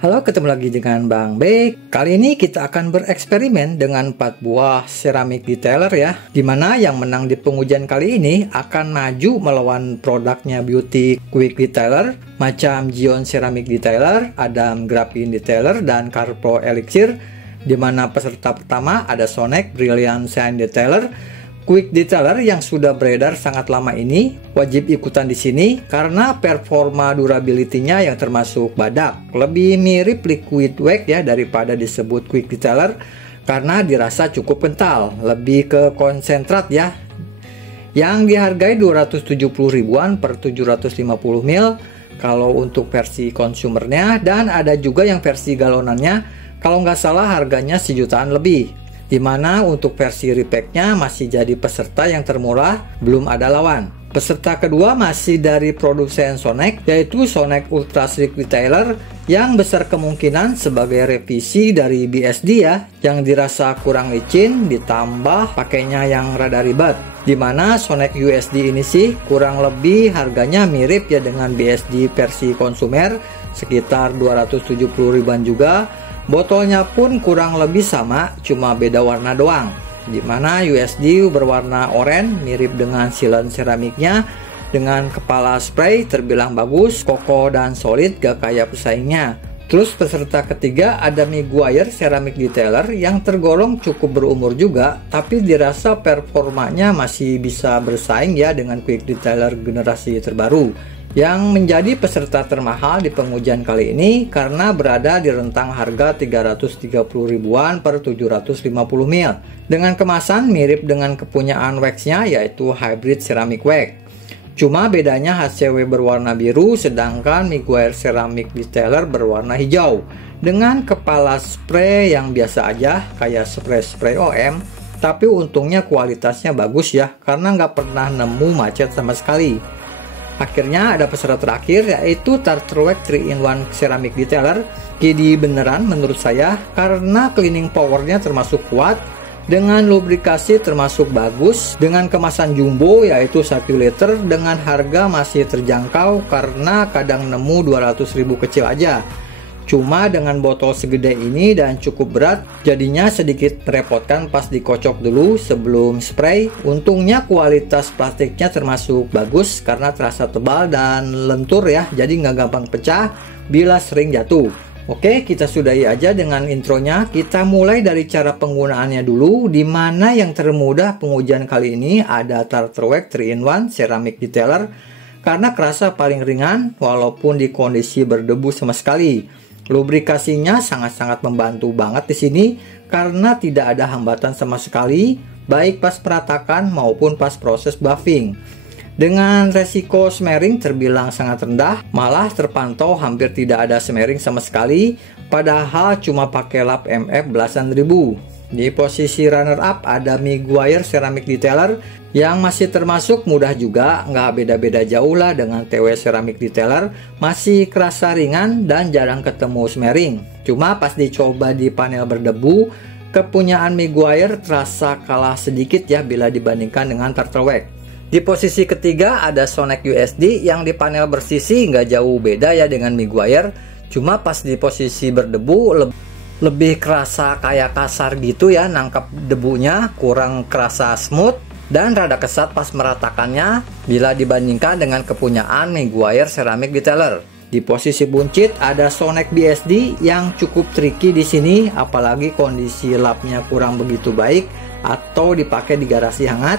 Halo, ketemu lagi dengan Bang B. Kali ini kita akan bereksperimen dengan 4 buah ceramic detailer ya, dimana yang menang di pengujian kali ini akan maju melawan produknya Beauty Quick Detailer, macam Gion Ceramic Detailer, Adam Graphene Detailer, dan Carpro Elixir. Dimana peserta pertama ada Sonek Brilliant Shine Detailer. Quick Detailer yang sudah beredar sangat lama ini wajib ikutan di sini karena performa durability-nya yang termasuk badak. Lebih mirip liquid wax ya daripada disebut Quick Detailer karena dirasa cukup kental, lebih ke konsentrat ya. Yang dihargai 270 ribuan per 750 ml kalau untuk versi konsumernya, dan ada juga yang versi galonannya, kalau nggak salah harganya sejutaan lebih. Dimana untuk versi repacknya masih jadi peserta yang termurah, belum ada lawan. Peserta kedua masih dari produsen Sonek, yaitu Sonek Ultra Slick Detailer, yang besar kemungkinan sebagai revisi dari BSD ya, yang dirasa kurang licin ditambah pakainya yang rada ribet. Dimana Sonek USD ini sih kurang lebih harganya mirip ya dengan BSD versi konsumer, sekitar 270 ribuan juga. Botolnya pun kurang lebih sama, cuma beda warna doang. Dimana USD berwarna oranye, mirip dengan silen ceramiknya, dengan kepala spray terbilang bagus, kokoh dan solid, gak kayak pesaingnya. Terus peserta ketiga ada Meguiar Ceramic Detailer yang tergolong cukup berumur juga, tapi dirasa performanya masih bisa bersaing ya dengan Quick Detailer generasi terbaru, yang menjadi peserta termahal di pengujian kali ini karena berada di rentang harga 330 ribuan per 750 ml dengan kemasan mirip dengan kepunyaan waxnya, yaitu hybrid ceramic wax. Cuma bedanya HCW berwarna biru sedangkan Meguiar Ceramic Detailer berwarna hijau dengan kepala spray yang biasa aja kayak spray OM, tapi untungnya kualitasnya bagus ya karena nggak pernah nemu macet sama sekali. Akhirnya ada peserta terakhir, yaitu Tartrwax 3-in-1 Ceramic Detailer. Jadi beneran menurut saya karena cleaning powernya termasuk kuat, dengan lubrikasi termasuk bagus, dengan kemasan jumbo yaitu 1 liter, dengan harga masih terjangkau karena kadang nemu 200 ribu kecil aja. Cuma dengan botol segede ini dan cukup berat, jadinya sedikit merepotkan pas dikocok dulu sebelum spray. Untungnya kualitas plastiknya termasuk bagus karena terasa tebal dan lentur ya, jadi nggak gampang pecah bila sering jatuh. Oke, kita sudahi aja dengan intronya. Kita mulai dari cara penggunaannya dulu, dimana yang termudah pengujian kali ini ada Tartrwax 3-in-1 Ceramic Detailer karena kerasa paling ringan walaupun di kondisi berdebu sama sekali. Lubrikasinya sangat-sangat membantu banget di sini karena tidak ada hambatan sama sekali, baik pas peratakan maupun pas proses buffing. Dengan resiko smearing terbilang sangat rendah, malah terpantau hampir tidak ada smearing sama sekali, padahal cuma pakai lap MF belasan ribu. Di posisi runner up ada Meguiar Ceramic Detailer yang masih termasuk mudah juga, nggak beda-beda jauh lah dengan TW Ceramic Detailer, masih kerasa ringan dan jarang ketemu smearing. Cuma pas dicoba di panel berdebu, kepunyaan Meguiar terasa kalah sedikit ya bila dibandingkan dengan Tartrwax. Di posisi ketiga ada Sonek USD yang di panel bersisi nggak jauh beda ya dengan Meguiar, cuma pas di posisi berdebu lebih kerasa kayak kasar gitu ya, nangkap debunya kurang kerasa smooth dan rada kesat pas meratakannya bila dibandingkan dengan kepunyaan Meguiar Ceramic Detailer. Di posisi buncit ada Sonek BSD yang cukup tricky di sini, apalagi kondisi lapnya kurang begitu baik atau dipakai di garasi hangat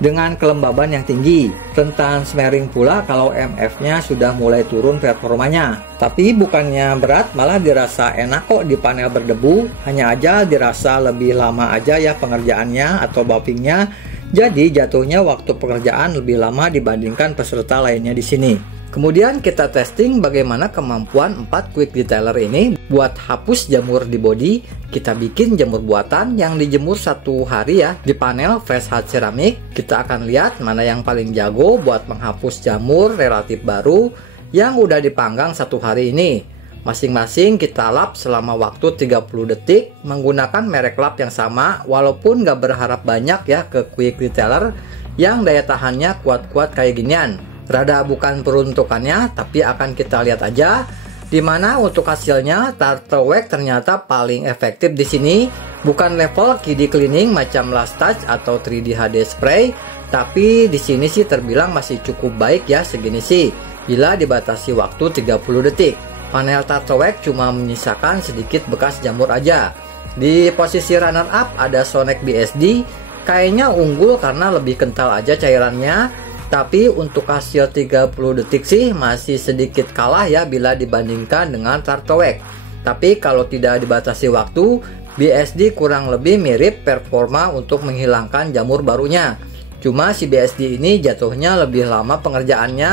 dengan kelembaban yang tinggi. Rentan smearing pula kalau MF-nya sudah mulai turun performanya. Tapi bukannya berat, malah dirasa enak kok di panel berdebu. Hanya aja dirasa lebih lama aja ya pengerjaannya atau buffingnya. Jadi jatuhnya waktu pekerjaan lebih lama dibandingkan peserta lainnya di sini. Kemudian kita testing bagaimana kemampuan 4 Quick Detailer ini buat hapus jamur di body. Kita bikin jamur buatan yang dijemur 1 hari ya di panel fresh hard ceramic. Kita akan lihat mana yang paling jago buat menghapus jamur relatif baru yang udah dipanggang 1 hari ini. Masing-masing kita lap selama waktu 30 detik menggunakan merek lap yang sama, walaupun gak berharap banyak ya ke Quick Detailer yang daya tahannya kuat-kuat kayak ginian. Rada bukan peruntukannya, tapi akan kita lihat aja Dimana untuk hasilnya Turtle Wax ternyata paling efektif di sini. Bukan level KD cleaning macam Last Touch atau 3D HD Spray, tapi di sini sih terbilang masih cukup baik ya segini sih, bila dibatasi waktu 30 detik. Panel Turtle Wax cuma menyisakan sedikit bekas jamur aja. Di posisi runner up ada Sonex BSD, kayaknya unggul karena lebih kental aja cairannya. Tapi untuk hasil 30 detik sih masih sedikit kalah ya bila dibandingkan dengan Turtle Wax. Tapi kalau tidak dibatasi waktu, BSD kurang lebih mirip performa untuk menghilangkan jamur barunya. Cuma si BSD ini jatuhnya lebih lama pengerjaannya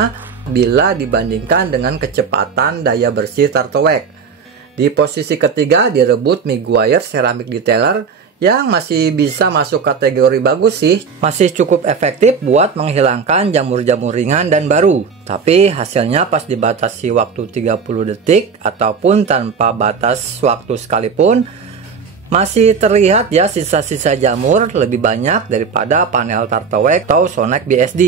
bila dibandingkan dengan kecepatan daya bersih Turtle Wax. Di posisi ketiga direbut Meguiar Ceramic Detailer yang masih bisa masuk kategori bagus sih, masih cukup efektif buat menghilangkan jamur-jamur ringan dan baru. Tapi hasilnya pas dibatasi waktu 30 detik ataupun tanpa batas waktu sekalipun, masih terlihat ya sisa-sisa jamur lebih banyak daripada panel Turtle Wax atau Sonex BSD.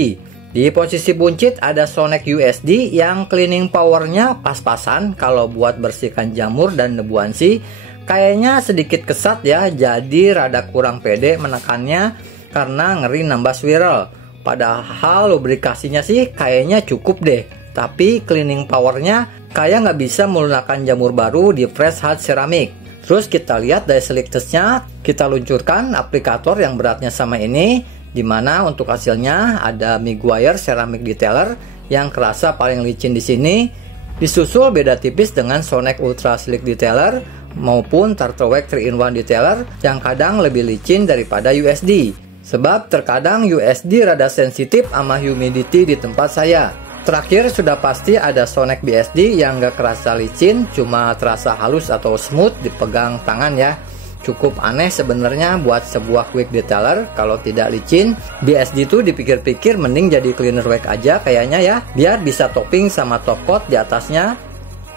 Di posisi buncit ada Sonex USD yang cleaning powernya pas-pasan kalau buat bersihkan jamur dan debuan sih. Kayaknya sedikit kesat ya, jadi rada kurang pede menekannya karena ngeri nambah swirl. Padahal lubrikasinya sih kayaknya cukup deh, tapi cleaning powernya kayak nggak bisa menggunakan jamur baru di fresh hard ceramic. Terus kita lihat dari slick testnya, kita luncurkan aplikator yang beratnya sama ini, dimana untuk hasilnya ada Meguiar Ceramic Detailer yang kerasa paling licin di sini, disusul beda tipis dengan Sonex Ultra Slick Detailer maupun Turtle Wax 3-in-1 Detailer yang kadang lebih licin daripada USD. Sebab terkadang USD rada sensitif sama humidity di tempat saya. Terakhir sudah pasti ada Sonex BSD yang gak kerasa licin, cuma terasa halus atau smooth dipegang tangan ya. Cukup aneh sebenarnya buat sebuah quick detailer kalau tidak licin. BSD itu dipikir-pikir mending jadi cleaner wax aja kayaknya ya, biar bisa topping sama top coat di atasnya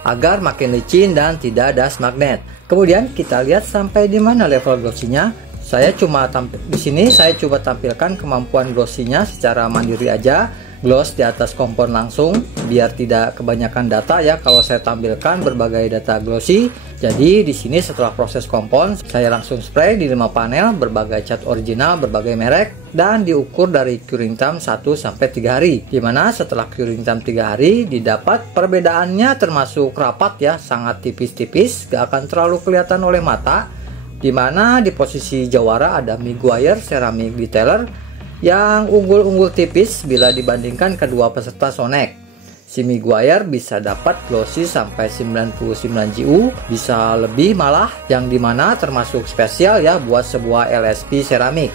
agar makin licin dan tidak ada magnet. Kemudian kita lihat sampai di mana level glossy-nya. Saya coba tampilkan kemampuan glossy-nya secara mandiri aja. Gloss di atas kompon langsung biar tidak kebanyakan data ya kalau saya tampilkan berbagai data glossy. Jadi di sini setelah proses kompon saya langsung spray di 5 panel berbagai cat original berbagai merek dan diukur dari curing time 1-3 hari. Dimana setelah curing time 3 hari didapat perbedaannya termasuk rapat ya, sangat tipis-tipis, gak akan terlalu kelihatan oleh mata. Dimana di posisi jawara ada Meguiar Ceramic Detailer yang unggul-unggul tipis bila dibandingkan kedua peserta Sonex. Si Meguiar bisa dapat glossy sampai 99 GU, bisa lebih malah, yang dimana termasuk spesial ya buat sebuah LSP ceramik.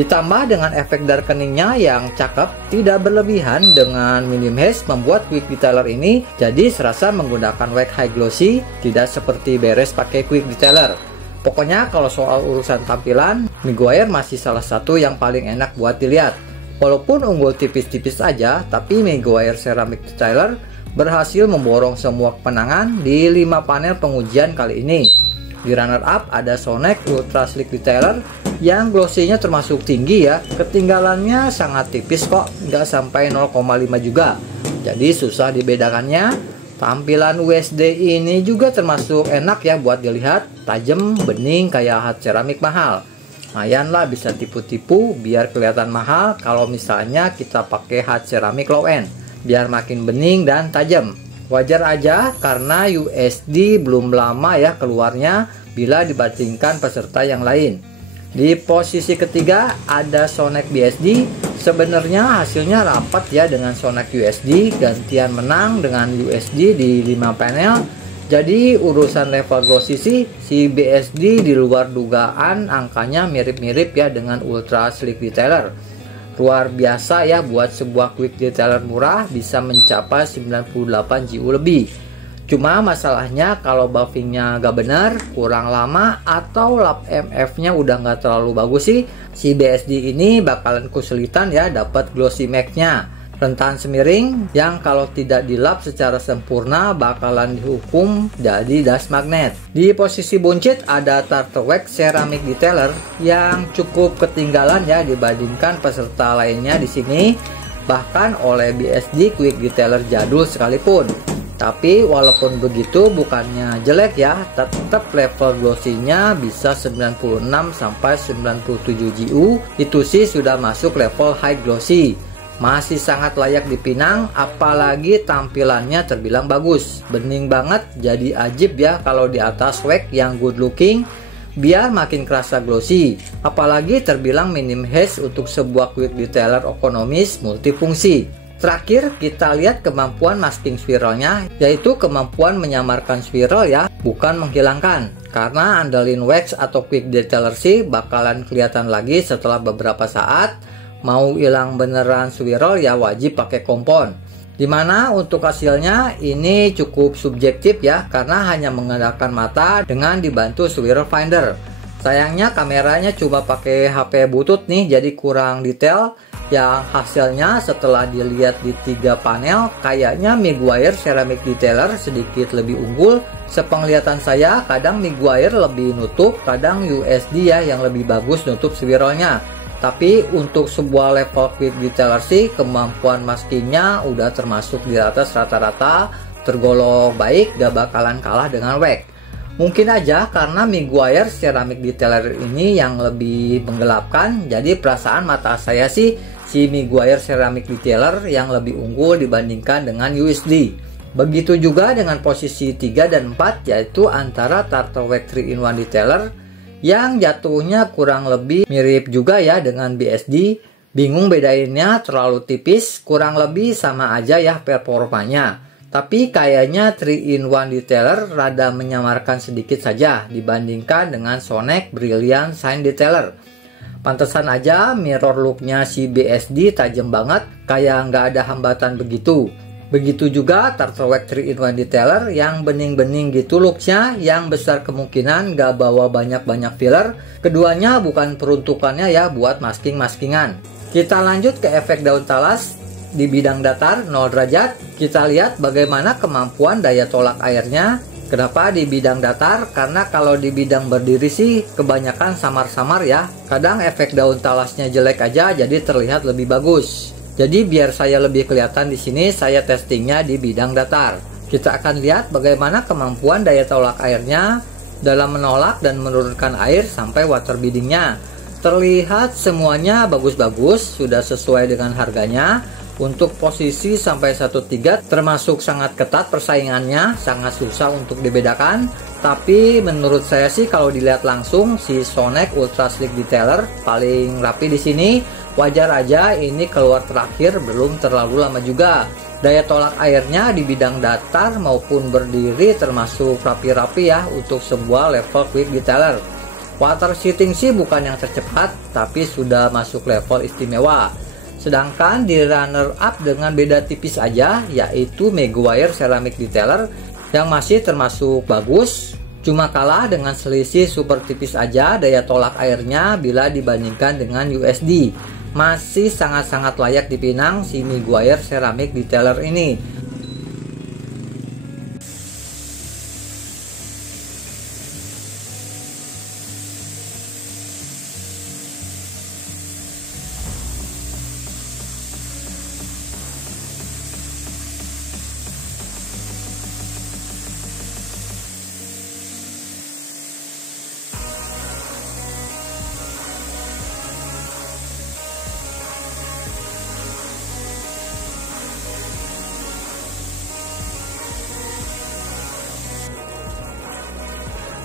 Ditambah dengan efek darkeningnya yang cakep, tidak berlebihan dengan minim haze, membuat quick detailer ini jadi serasa menggunakan wax high glossy, tidak seperti beres pakai quick detailer. Pokoknya kalau soal urusan tampilan, Meguiar masih salah satu yang paling enak buat dilihat. Walaupun unggul tipis-tipis aja, tapi Meguiar Ceramic Detailer berhasil memborong semua kemenangan di 5 panel pengujian kali ini. Di runner up ada Sonex Ultra Slick Detailer yang glossy-nya termasuk tinggi ya. Ketinggalannya sangat tipis kok, nggak sampai 0,5 juga. Jadi susah dibedakannya. Tampilan USD ini juga termasuk enak ya buat dilihat, tajam, bening kayak hard ceramic mahal. Lumayan lah bisa tipu-tipu biar kelihatan mahal kalau misalnya kita pakai hard ceramic low end, biar makin bening dan tajam. Wajar aja karena USD belum lama ya keluarnya bila dibandingkan peserta yang lain. Di posisi ketiga ada Sonex BSD. Sebenarnya hasilnya rapat ya dengan Sonex USD, gantian menang dengan USD di 5 panel. Jadi urusan level glossy sih si BSD di luar dugaan, angkanya mirip-mirip ya dengan Ultra Slick Detailer. Luar biasa ya buat sebuah quick detailer murah bisa mencapai 98 GU lebih. Cuma masalahnya kalau buffingnya gak benar, kurang lama, atau lap MF nya udah gak terlalu bagus sih, si BSD ini bakalan kesulitan ya dapat glossy max nya. Rentan semiring yang kalau tidak dilap secara sempurna bakalan dihukum jadi dust magnet. Di posisi buncit ada Turtle Wax Ceramic Detailer yang cukup ketinggalan ya dibandingkan peserta lainnya di sini, bahkan oleh BSD Quick Detailer jadul sekalipun. Tapi walaupun begitu bukannya jelek ya, tetap level glossy-nya bisa 96 sampai 97 GU. Itu sih sudah masuk level high glossy. Masih sangat layak dipinang, apalagi tampilannya terbilang bagus. Bening banget, jadi ajib ya kalau di atas wax yang good looking, biar makin kerasa glossy. Apalagi terbilang minim haze untuk sebuah quick detailer ekonomis multifungsi. Terakhir kita lihat kemampuan masking swirlnya, yaitu kemampuan menyamarkan swirl ya, bukan menghilangkan. Karena andalin wax atau quick detailer sih bakalan kelihatan lagi setelah beberapa saat. Mau hilang beneran swirl ya wajib pakai kompon. Dimana untuk hasilnya ini cukup subjektif ya, karena hanya mengandalkan mata dengan dibantu swirl finder. Sayangnya kameranya cuma pakai HP butut nih, jadi kurang detail. Yang hasilnya setelah dilihat di 3 panel, kayaknya Meguiar Ceramic Detailer sedikit lebih unggul. Sepenglihatan saya, kadang Meguiar lebih nutup, kadang USD ya yang lebih bagus nutup swirlnya. Tapi untuk sebuah level quick detailer sih, kemampuan maskingnya udah termasuk di atas rata-rata, tergolong baik, gak bakalan kalah dengan wax. Mungkin aja karena Meguiar Ceramic Detailer ini yang lebih menggelapkan, jadi perasaan mata saya sih si Meguiar Ceramic Detailer yang lebih unggul dibandingkan dengan USD. Begitu juga dengan posisi 3 dan 4, yaitu antara Turtle Wax 3-in-1 Detailer yang jatuhnya kurang lebih mirip juga ya dengan BSD. Bingung bedainnya, terlalu tipis, kurang lebih sama aja ya performanya. Tapi kayaknya 3-in-1 Detailer rada menyamarkan sedikit saja dibandingkan dengan Sonek Brilliant Shine Detailer. Pantesan aja mirror looknya si BSD tajam banget, kayak nggak ada hambatan begitu. Begitu juga Turtle Wax 3-in-1 Detailer yang bening-bening gitu looksnya, yang besar kemungkinan nggak bawa banyak-banyak filler. Keduanya bukan peruntukannya ya buat masking-maskingan. Kita lanjut ke efek daun talas. Di bidang datar 0 derajat, kita lihat bagaimana kemampuan daya tolak airnya. Kenapa di bidang datar? Karena kalau di bidang berdiri sih kebanyakan samar-samar ya. Kadang efek daun talasnya jelek aja jadi terlihat lebih bagus. Jadi biar saya lebih kelihatan di sini, saya testingnya di bidang datar. Kita akan lihat bagaimana kemampuan daya tolak airnya dalam menolak dan menurunkan air sampai water beadingnya. Terlihat semuanya bagus-bagus, sudah sesuai dengan harganya. Untuk posisi sampai 1/3 termasuk sangat ketat persaingannya, sangat susah untuk dibedakan. Tapi menurut saya sih kalau dilihat langsung si Sonek Ultra Sleek Detailer paling rapi di sini. Wajar aja ini keluar terakhir, belum terlalu lama juga. Daya tolak airnya di bidang datar maupun berdiri termasuk rapi-rapi ya untuk sebuah level quick detailer. Water sheeting sih bukan yang tercepat, tapi sudah masuk level istimewa. Sedangkan di runner up dengan beda tipis aja, yaitu Meguiar Ceramic Detailer yang masih termasuk bagus, cuma kalah dengan selisih super tipis aja daya tolak airnya bila dibandingkan dengan USD. Masih sangat-sangat layak dipinang si Meguiar Ceramic Detailer ini.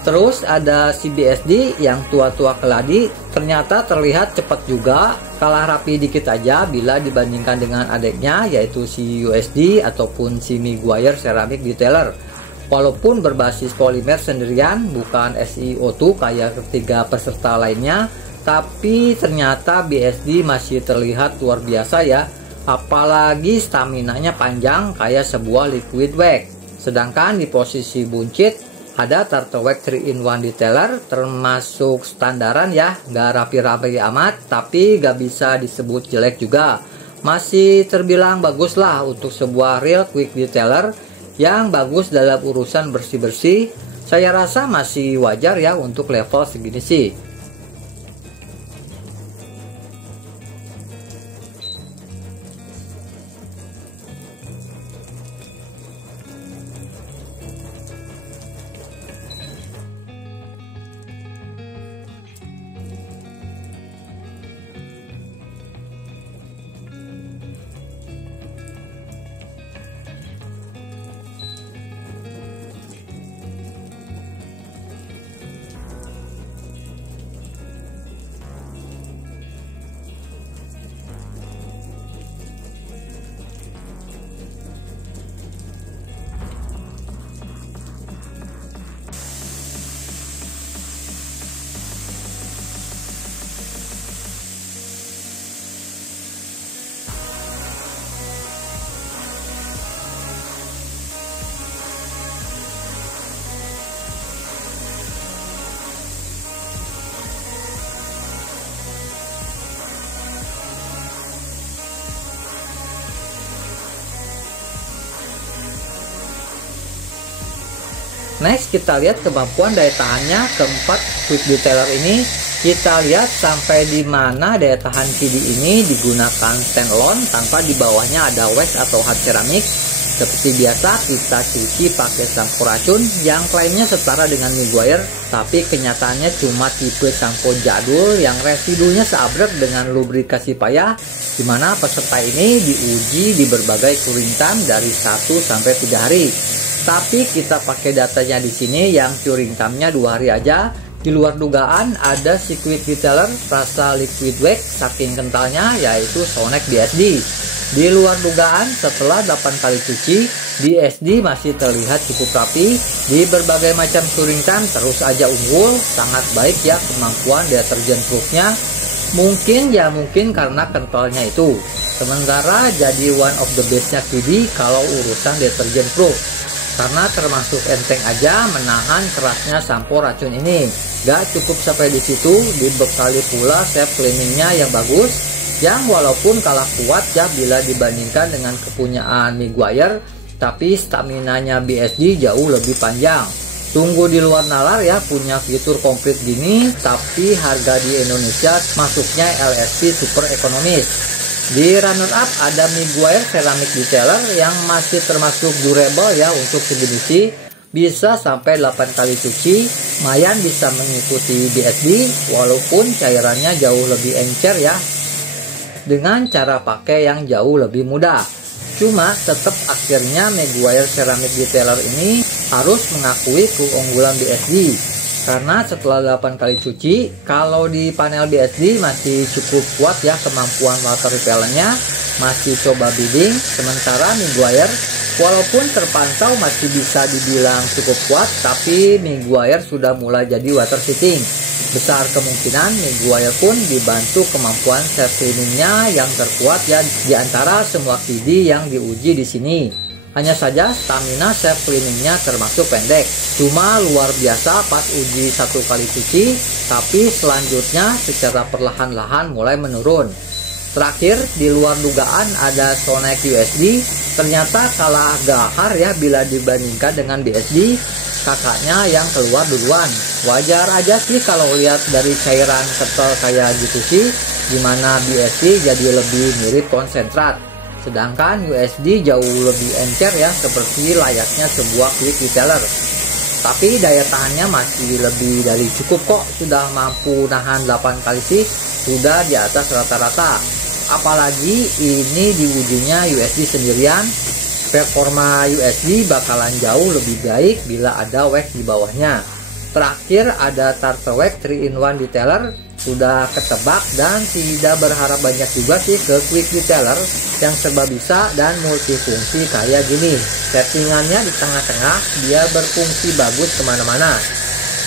Terus ada si BSD yang tua-tua keladi, ternyata terlihat cepat juga, kalah rapi dikit aja bila dibandingkan dengan adiknya yaitu si USD ataupun si Meguiar Ceramic Detailer. Walaupun berbasis polimer sendirian, bukan SiO2 kayak ketiga peserta lainnya, tapi ternyata BSD masih terlihat luar biasa ya, apalagi staminanya panjang kayak sebuah liquid wax. Sedangkan di posisi buncit ada Turtle Wax 3-in-1 Detailer, termasuk standaran ya, nggak rapi-rapi amat, tapi nggak bisa disebut jelek juga. Masih terbilang bagus lah untuk sebuah real quick detailer yang bagus dalam urusan bersih-bersih. Saya rasa masih wajar ya untuk level segini sih. Next, kita lihat kemampuan daya tahannya keempat quick detailer ini. Kita lihat sampai di mana daya tahan KIDI ini digunakan standalone tanpa di bawahnya ada wax atau hard ceramic. Seperti biasa, kita cuci pakai sampo racun yang klaimnya setara dengan Meguiar, tapi kenyataannya cuma tipe sampo jadul yang residunya seabrek dengan lubrikasi payah, di mana peserta ini diuji di berbagai curing time dari 1 sampai 3 hari. Tapi kita pakai datanya di sini yang curing time-nya 2 hari aja. Di luar dugaan ada si quick detailer rasa liquid wax saking kentalnya, yaitu Sonex BSD. Di luar dugaan, setelah 8 kali cuci, BSD masih terlihat cukup rapi. Di berbagai macam curing time terus aja unggul, sangat baik ya kemampuan deterjen proofnya. Mungkin karena kentalnya itu. Sementara jadi one of the bestnya KIDI kalau urusan deterjen proof, karena termasuk enteng aja menahan kerasnya sampo racun ini. Gak cukup sampai di situ, dibekali pula self cleaningnya yang bagus, yang walaupun kalah kuat ya bila dibandingkan dengan kepunyaan Meguiar, tapi staminanya BSD jauh lebih panjang. Tunggu di luar nalar ya punya fitur komplit gini, tapi harga di Indonesia masuknya LSP super ekonomis. Di runner up ada Meguiar ceramic detailer yang masih termasuk durable ya untuk sejenis, bisa sampai 8 kali cuci, lumayan bisa mengikuti BSD walaupun cairannya jauh lebih encer ya, dengan cara pakai yang jauh lebih mudah. Cuma tetap akhirnya Meguiar ceramic detailer ini harus mengakui keunggulan BSD, karena setelah 8 kali cuci, kalau di panel BSD masih cukup kuat ya kemampuan water repellentnya, masih coba bidding. Sementara Meguiar walaupun terpantau masih bisa dibilang cukup kuat, tapi Meguiar sudah mulai jadi water sitting. Besar kemungkinan Meguiar pun dibantu kemampuan self cleaningnya yang terkuat ya di antara semua KIDI yang diuji di sini. Hanya saja stamina self cleaningnya termasuk pendek, cuma luar biasa pas uji 1 kali cuci, tapi selanjutnya secara perlahan-lahan mulai menurun. Terakhir, di luar dugaan ada Sonex USD, ternyata kalah gahar ya bila dibandingkan dengan BSD, kakaknya yang keluar duluan. Wajar aja sih kalau lihat dari cairan kental kayak gitu sih, dimana BSD jadi lebih mirip konsentrat. Sedangkan USD jauh lebih encer ya, seperti layaknya sebuah quick detailer. Tapi daya tahannya masih lebih dari cukup kok, sudah mampu nahan 8 kali sih, sudah di atas rata-rata. Apalagi ini diujinya USD sendirian, performa USD bakalan jauh lebih baik bila ada wax di bawahnya. Terakhir ada Tartar Wax 3-in-1 detailer, sudah ketebak dan tidak berharap banyak juga sih ke quick detailer yang serba bisa dan multifungsi kayak gini. Settingannya di tengah-tengah biar berfungsi bagus kemana-mana.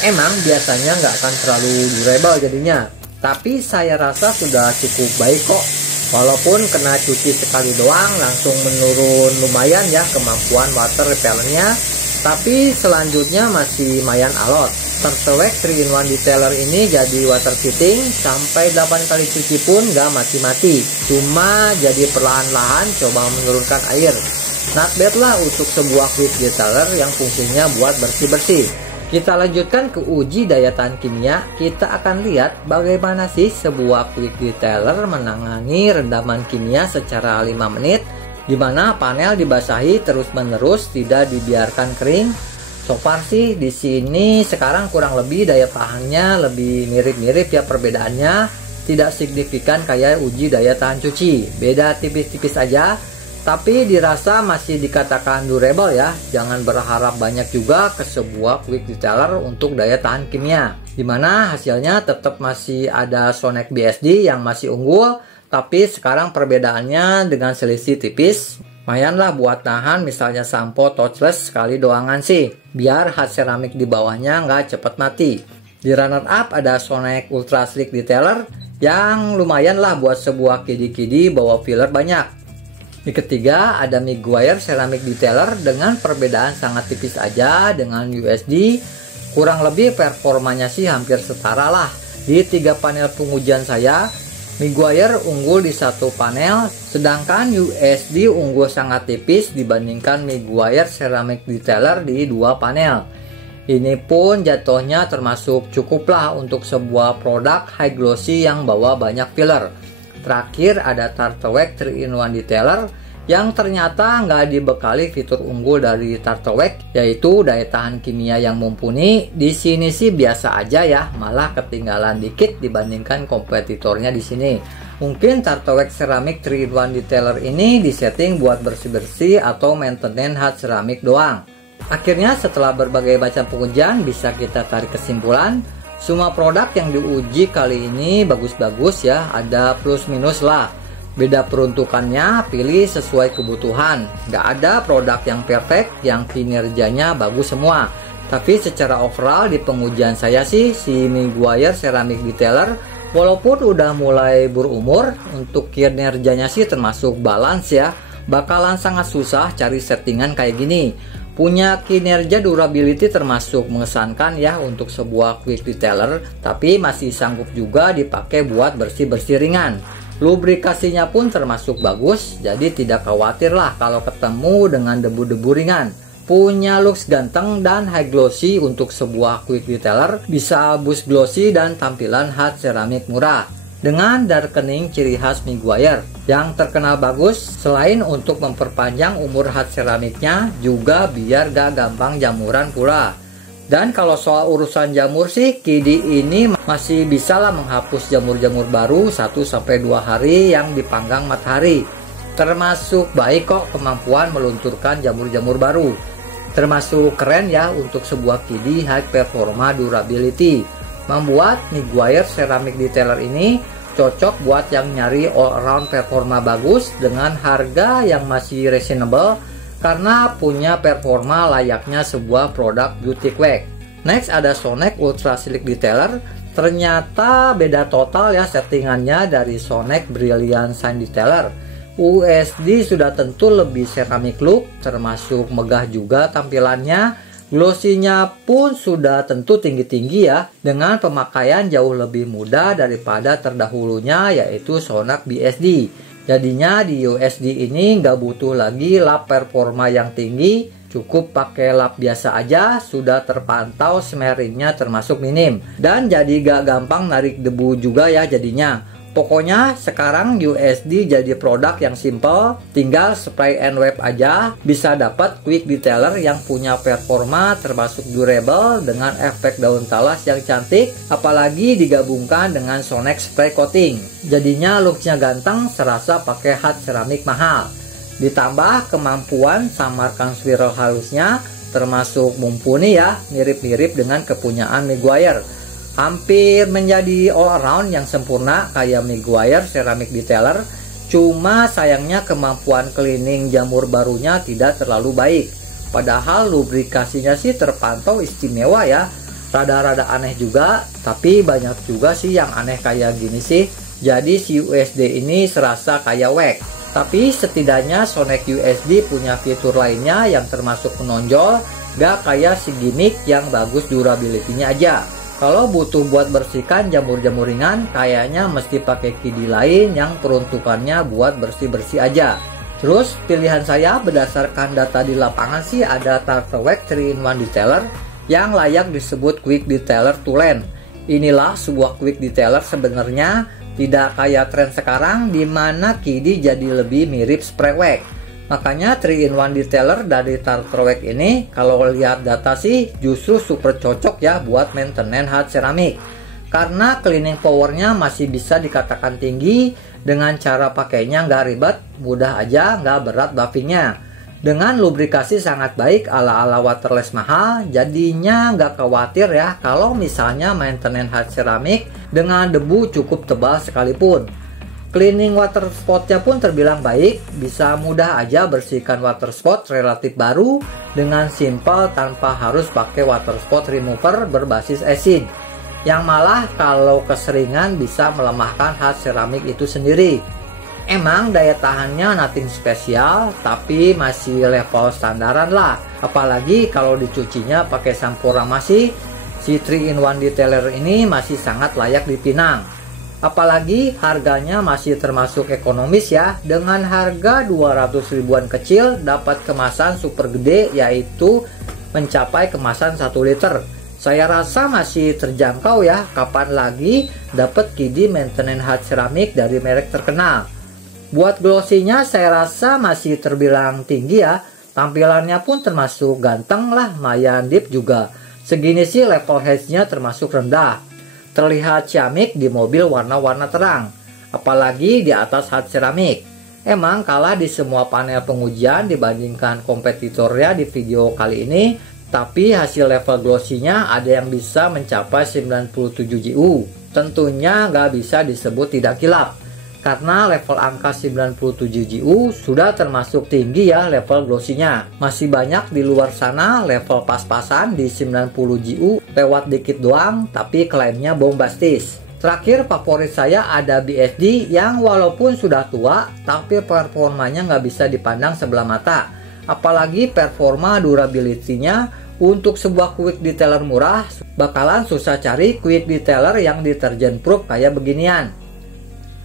Emang biasanya nggak akan terlalu durable jadinya, tapi saya rasa sudah cukup baik kok. Walaupun kena cuci sekali doang langsung menurun lumayan ya kemampuan water repellentnya, tapi selanjutnya masih lumayan alot. Tartar Wax 3-in-1 detailer ini jadi water fitting, sampai 8 kali cuci pun gak mati-mati, cuma jadi perlahan-lahan coba menurunkan air. Not bad lah untuk sebuah quick detailer yang fungsinya buat bersih-bersih. Kita lanjutkan ke uji daya tahan kimia. Kita akan lihat bagaimana sih sebuah quick detailer menangani rendaman kimia secara 5 menit, di mana panel dibasahi terus-menerus, tidak dibiarkan kering. So far sih di sini sekarang kurang lebih daya tahannya lebih mirip-mirip ya perbedaannya, tidak signifikan kayak uji daya tahan cuci, beda tipis-tipis aja. Tapi dirasa masih dikatakan durable ya. Jangan berharap banyak juga ke sebuah quick detailer untuk daya tahan kimia, dimana hasilnya tetap masih ada Sonex BSD yang masih unggul, tapi sekarang perbedaannya dengan selisih tipis. Lumayan lah buat nahan misalnya sampo touchless sekali doangan sih, biar hard ceramic di bawahnya nggak cepet mati. Di runner up ada Sonex Ultra Slick Detailer yang lumayan lah buat sebuah kidi-kidi bawa filler banyak. Di ketiga ada Meguiar Ceramic Detailer dengan perbedaan sangat tipis aja dengan USD, kurang lebih performanya sih hampir setara lah. Di 3 panel pengujian saya, Meguiar unggul di 1 panel, sedangkan USD unggul sangat tipis dibandingkan Meguiar Ceramic Detailer di 2 panel. Ini pun jatuhnya termasuk cukuplah untuk sebuah produk high glossy yang bawa banyak filler. Terakhir ada Turtle Wax 3-in-1 Detailer yang ternyata nggak dibekali fitur unggul dari Turtle Wax, yaitu daya tahan kimia yang mumpuni. Di sini sih biasa aja ya, malah ketinggalan dikit dibandingkan kompetitornya di sini. Mungkin Turtle Wax Ceramic 3-in-1 Detailer ini disetting buat bersih-bersih atau maintenance hard ceramic doang. Akhirnya setelah berbagai macam pengujian bisa kita tarik kesimpulan, semua produk yang diuji kali ini bagus-bagus ya, ada plus minus lah. Beda peruntukannya, pilih sesuai kebutuhan. Nggak ada produk yang perfect, yang kinerjanya bagus semua. Tapi secara overall di pengujian saya sih, si Meguiar Ceramic Detailer walaupun udah mulai berumur, untuk kinerjanya sih termasuk balance ya. Bakalan sangat susah cari settingan kayak gini. Punya kinerja durability termasuk mengesankan ya untuk sebuah quick detailer, tapi masih sanggup juga dipakai buat bersih-bersih ringan. Lubrikasinya pun termasuk bagus, jadi tidak khawatir lah kalau ketemu dengan debu-debu ringan. Punya looks ganteng dan high glossy untuk sebuah quick detailer, bisa boost glossy dan tampilan hard ceramic murah. Dengan darkening ciri khas Meguiar yang terkenal bagus, selain untuk memperpanjang umur hard ceramiknya, juga biar gak gampang jamuran pula. Dan kalau soal urusan jamur sih, KIDI ini masih bisa lah menghapus jamur-jamur baru 1-2 hari yang dipanggang matahari. Termasuk baik kok kemampuan melunturkan jamur-jamur baru. Termasuk keren ya untuk sebuah KIDI high performa durability. Membuat Meguiar Ceramic Detailer ini cocok buat yang nyari all around performa bagus dengan harga yang masih reasonable, karena punya performa layaknya sebuah produk beauty wax. Next ada Sonex Ultra Slick Detailer. Ternyata beda total ya settingannya dari Sonex Brilliant Shine Detailer. USD sudah tentu lebih ceramic look, termasuk megah juga tampilannya. Glossinya pun sudah tentu tinggi-tinggi ya, dengan pemakaian jauh lebih mudah daripada terdahulunya yaitu Sonex BSD. Jadinya di USD ini nggak butuh lagi lap performa yang tinggi, cukup pakai lap biasa aja sudah terpantau smearingnya termasuk minim. Dan jadi gak gampang narik debu juga ya jadinya. Pokoknya sekarang USD jadi produk yang simple, tinggal spray and wipe aja, bisa dapat quick detailer yang punya performa termasuk durable dengan efek daun talas yang cantik, apalagi digabungkan dengan Sonex spray coating. Jadinya looksnya ganteng, serasa pakai hard ceramic mahal. Ditambah kemampuan samarkan swirl halusnya, termasuk mumpuni ya, mirip-mirip dengan kepunyaan Meguiar. Hampir menjadi all around yang sempurna kayak Meguiar Ceramic Detailer. Cuma sayangnya kemampuan cleaning jamur barunya tidak terlalu baik. Padahal lubrikasinya sih terpantau istimewa ya. Rada-rada aneh juga, tapi banyak juga sih yang aneh kayak gini sih. Jadi si USD ini serasa kayak wax. Tapi setidaknya Sonex USD punya fitur lainnya yang termasuk menonjol, gak kayak si gimmick yang bagus durability-nya aja. Kalau butuh buat bersihkan jamur-jamur ringan, kayaknya mesti pakai KIDI lain yang peruntukannya buat bersih-bersih aja. Terus pilihan saya berdasarkan data di lapangan sih ada Turtle Wax 3-in-1 Detailer yang layak disebut quick detailer to land. Inilah sebuah quick detailer sebenarnya, tidak kayak tren sekarang di mana KIDI jadi lebih mirip spray wax. Makanya 3-in-1 Detailer dari Turtle Wax ini kalau lihat data sih justru super cocok ya buat maintenance hard ceramic. Karena cleaning powernya masih bisa dikatakan tinggi, dengan cara pakainya nggak ribet, mudah aja, nggak berat buffingnya. Dengan lubrikasi sangat baik ala-ala waterless mahal, jadinya nggak khawatir ya kalau misalnya maintenance hard ceramic dengan debu cukup tebal sekalipun. Cleaning water spotnya pun terbilang baik, bisa mudah aja bersihkan water spot relatif baru dengan simple tanpa harus pakai water spot remover berbasis asin. Yang malah kalau keseringan bisa melemahkan hard ceramic itu sendiri. Emang daya tahannya nothing spesial, tapi masih level standaran lah. Apalagi kalau dicucinya pakai sampo Ramasi, si 3-in-1 Detailer ini masih sangat layak dipinang. Apalagi harganya masih termasuk ekonomis ya, dengan harga 200 ribuan kecil dapat kemasan super gede yaitu mencapai kemasan 1 liter. Saya rasa masih terjangkau ya, kapan lagi dapat KIDI maintenance hard ceramic dari merek terkenal. Buat glossinya saya rasa masih terbilang tinggi ya, tampilannya pun termasuk ganteng lah, lumayan deep juga. Segini sih level hedge-nya termasuk rendah. Terlihat ciamik di mobil warna-warna terang, apalagi di atas hard ceramic. Emang kalah di semua panel pengujian dibandingkan kompetitornya di video kali ini, tapi hasil level glossinya ada yang bisa mencapai 97 GU. Tentunya nggak bisa disebut tidak kilap, karena level angka 97 GU sudah termasuk tinggi ya level glossinya. Masih banyak di luar sana level pas-pasan di 90 GU lewat dikit doang, tapi klaimnya bombastis. Terakhir favorit saya ada BSD yang walaupun sudah tua, tapi performanya nggak bisa dipandang sebelah mata. Apalagi performa durability-nya untuk sebuah quick detailer murah, bakalan susah cari quick detailer yang deterjen proof kayak beginian.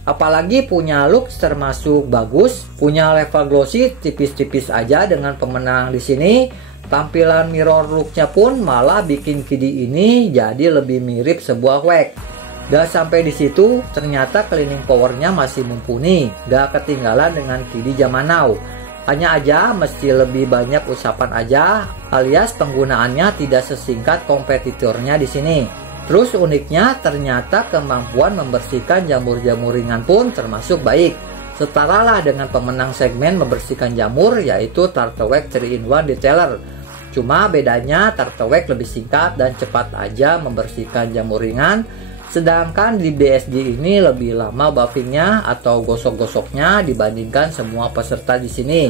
Apalagi punya look termasuk bagus, punya level glossy tipis-tipis aja dengan pemenang di sini. Tampilan mirror looknya pun malah bikin KIDI ini jadi lebih mirip sebuah wax. Gak sampai di situ, ternyata cleaning powernya masih mumpuni, gak ketinggalan dengan KIDI zaman now. Hanya aja mesti lebih banyak usapan aja, alias penggunaannya tidak sesingkat kompetitornya di sini. Terus uniknya ternyata kemampuan membersihkan jamur-jamur ringan pun termasuk baik. Setaralah dengan pemenang segmen membersihkan jamur yaitu Turtle Wax 3-in-1 Detailer. Cuma bedanya Turtle Wax lebih singkat dan cepat aja membersihkan jamur ringan. Sedangkan di BSD ini lebih lama buffingnya atau gosok-gosoknya dibandingkan semua peserta di sini.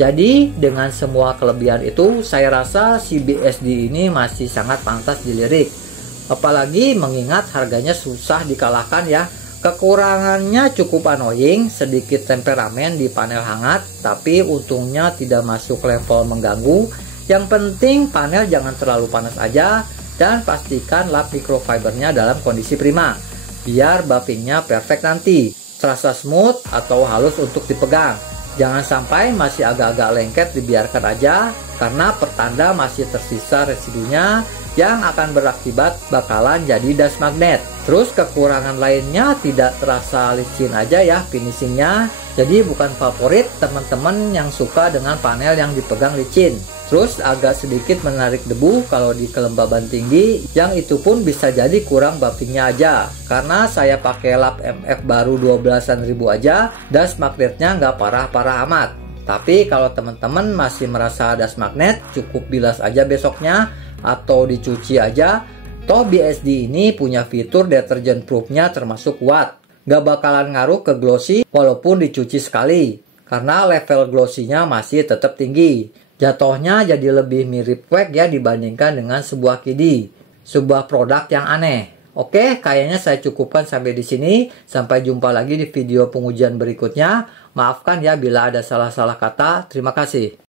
Jadi dengan semua kelebihan itu, saya rasa si BSD ini masih sangat pantas dilirik. Apalagi mengingat harganya susah dikalahkan ya. Kekurangannya cukup annoying, sedikit temperamen di panel hangat, tapi untungnya tidak masuk level mengganggu. Yang penting panel jangan terlalu panas aja. Dan pastikan lap microfibernya dalam kondisi prima, biar buffingnya perfect nanti, terasa smooth atau halus untuk dipegang. Jangan sampai masih agak-agak lengket, dibiarkan aja, karena pertanda masih tersisa residunya yang akan berakibat bakalan jadi dust magnet. Terus kekurangan lainnya tidak terasa licin aja ya finishingnya, jadi bukan favorit teman-teman yang suka dengan panel yang dipegang licin. Terus agak sedikit menarik debu kalau di kelembaban tinggi, yang itu pun bisa jadi kurang buffingnya aja. Karena saya pakai lap MF baru 12-an ribu aja, dust magnetnya nggak parah-parah amat. Tapi kalau teman-teman masih merasa dust magnet, cukup bilas aja besoknya atau dicuci aja. Toh BSD ini punya fitur deterjen proofnya termasuk kuat. Nggak bakalan ngaruh ke glossy walaupun dicuci sekali, karena level glossinya masih tetap tinggi. Jatuhnya jadi lebih mirip wax ya dibandingkan dengan sebuah KIDI, sebuah produk yang aneh. Oke, kayaknya saya cukupkan sampai di sini. Sampai jumpa lagi di video pengujian berikutnya. Maafkan ya bila ada salah-salah kata. Terima kasih.